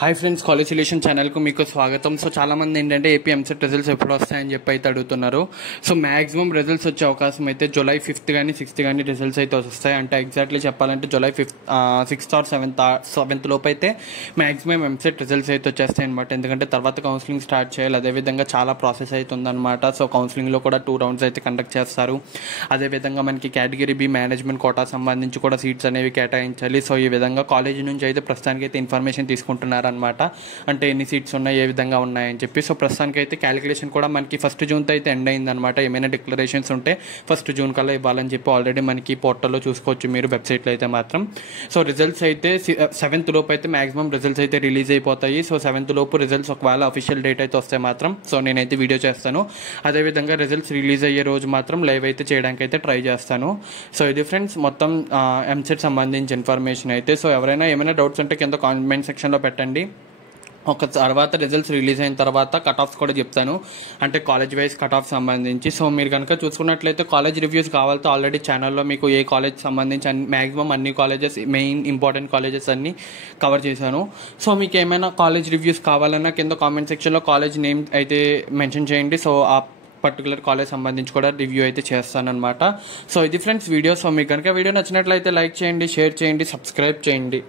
Hi friends, college solution ఛానల్కు మీకు స్వాగతం. సో చాలామంది ఏంటంటే ఏపీ ఎంసెట్ రిజల్ట్స్ ఎప్పుడు వస్తాయని చెప్పి అయితే అడుగుతున్నారు. సో మ్యాక్సిమం రిజల్ట్స్ వచ్చే అవకాశం అయితే జూలై 5th కానీ 6th కానీ రిజల్ట్స్ అయితే వస్తాయి. అంటే ఎగ్జాక్ట్లీ చెప్పాలంటే జూలై 6th ఆర్ 7th లోపు అయితే మ్యాక్సిమం ఎంసెట్ రిజల్ట్స్ అయితే వచ్చేస్తాయి అనమాట. ఎందుకంటే తర్వాత కౌన్సిలింగ్ స్టార్ట్ చేయాలి. అదేవిధంగా చాలా ప్రాసెస్ అవుతుందన్నమాట. సో కౌన్సిలింగ్లో కూడా 2 rounds అయితే కండక్ట్ చేస్తారు. అదేవిధంగా మనకి కేటగిరీ బి మేనేజ్మెంట్ కోటా సంబంధించి కూడా సీట్స్ అనేవి కేటాయించాలి. సో ఈ విధంగా కాలేజీ నుంచి అయితే ప్రస్తుతానికి అయితే ఇన్ఫర్మేషన్ తీసుకుంటున్నారు అనమాట. అంటే ఎన్ని సీట్స్ ఉన్నాయి, ఏ విధంగా ఉన్నాయని చెప్పి. సో ప్రస్తుతానికి అయితే క్యాలిక్యులేషన్ కూడా మనకి 1st June అయితే ఎండ్ అయిందనమాట. ఏమైనా డిక్లరేషన్స్ ఉంటే 1st June కల్లా ఇవ్వాలని చెప్పి ఆల్రెడీ మనకి పోర్టల్లో చూసుకోవచ్చు మీరు, వెబ్సైట్లో అయితే మాత్రం. సో రిజల్ట్స్ అయితే 7th లోపు అయితే మాక్సిమం రిజల్ట్స్ అయితే రిలీజ్ అయిపోతాయి. సో 7th లోపు రిజల్ట్స్ ఒకవేళ అఫీషియల్ డేట్ అయితే వస్తే మాత్రం సో నేనైతే వీడియో చేస్తాను. అదేవిధంగా రిజల్ట్స్ రిలీజ్ అయ్యే రోజు మాత్రం లైవ్ అయితే చేయడానికి అయితే ట్రై చేస్తాను. సో ఇది ఫ్రెండ్స్ మొత్తం ఎంసెట్ సంబంధించి ఇన్ఫర్మేషన్ అయితే. సో ఎవరైనా ఏమైనా డౌట్స్ ఉంటే కింద కామెంట్ సెక్షన్లో పెట్టండి. ఒక తర్వాత రిజల్ట్స్ రిలీజ్ అయిన తర్వాత కట్ ఆఫ్స్ కూడా చెప్తాను, అంటే కాలేజ్ వైజ్ కట్ ఆఫ్ సంబంధించి. సో మీరు కనుక చూసుకున్నట్లయితే కాలేజ్ రివ్యూస్ కావాలంటే ఆల్రెడీ ఛానల్లో మీకు ఏ కాలేజ్ సంబంధించి మ్యాక్సిమం అన్ని కాలేజెస్, మెయిన్ ఇంపార్టెంట్ కాలేజెస్ అన్ని కవర్ చేశాను. సో మీకు ఏమైనా కాలేజ్ రివ్యూస్ కావాలన్నా కింద కామెంట్ సెక్షన్లో కాలేజ్ నేమ్ అయితే మెన్షన్ చేయండి. సో ఆ పర్టికులర్ కాలేజ్ సంబంధించి కూడా రివ్యూ అయితే చేస్తానన్నమాట. సో ఇది ఫ్రెండ్స్ వీడియో. సో మీకు కనుక వీడియో నచ్చినట్లయితే లైక్ చేయండి, షేర్ చేయండి, సబ్స్క్రైబ్ చేయండి.